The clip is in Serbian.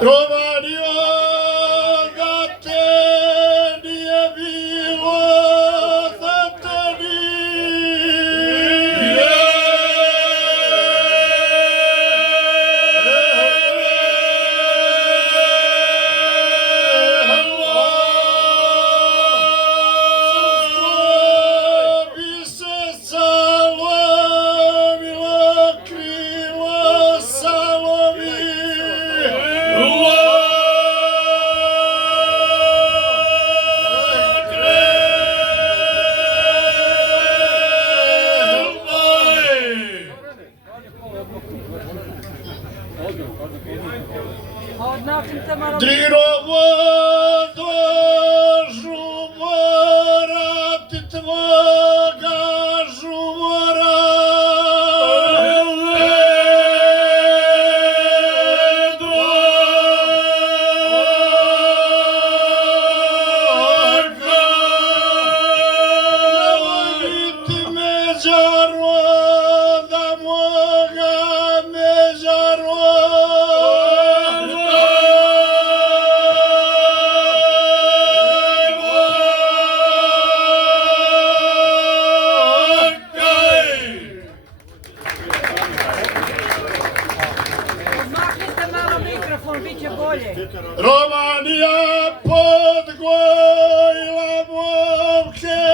Romanija, da te nije bilo, da te nije. Bi se salomila krila salomi. Dirovo do žumora, ti tvoga žumora. Ti međaro, da moga međaro. Romanija podgojila momke